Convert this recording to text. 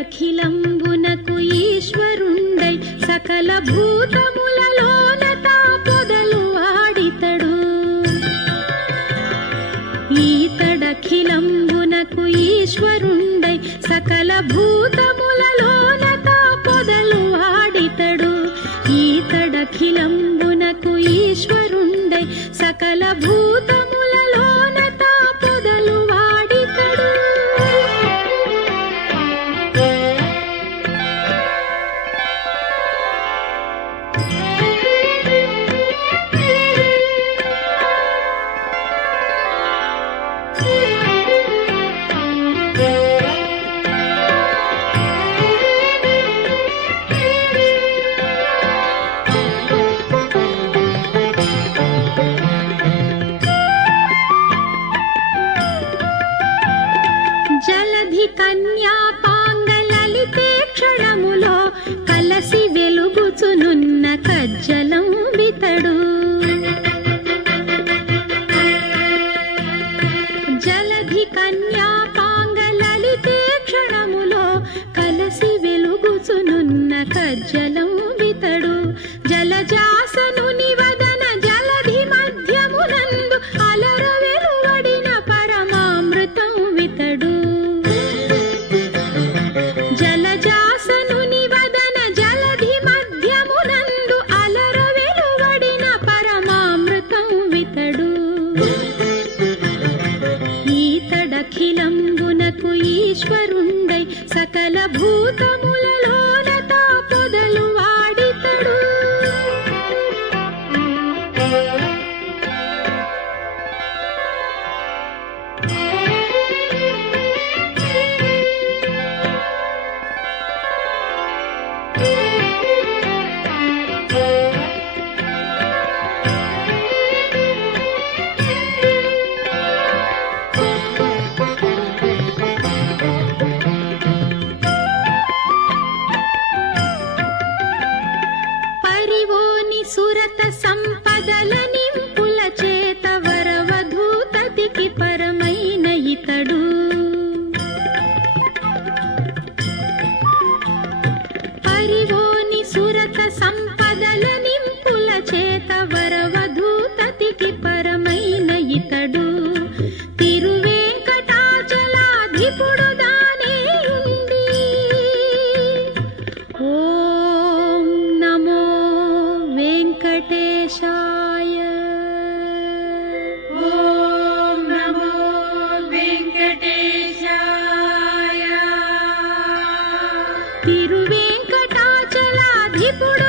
అఖిలంబునకు ఈశ్వరుండై సకల భూతములలోన తా పొదలు ఆడితడు. ఈతడఖిలంబునకు ఈశ్వరుండై సకల భూతములలోన తా పొదలు ఆడితడు. ఈతడఖిలంబునకు ఈశ్వరుండై సకల భూతములలోన వెలుగుచునున్న వితడు. జలజాసను నివదన జలధి మధ్యమునందు అలర వెలువడిన పరమామృతం వితడు. జలజాసను నివదన జలధి మధ్యమునందు అలర వెలువడిన పరమామృతం వితడు. ఈతడఖిలంబునకు ఈశ్వరుండై సకల భూతం ಸಂಪ people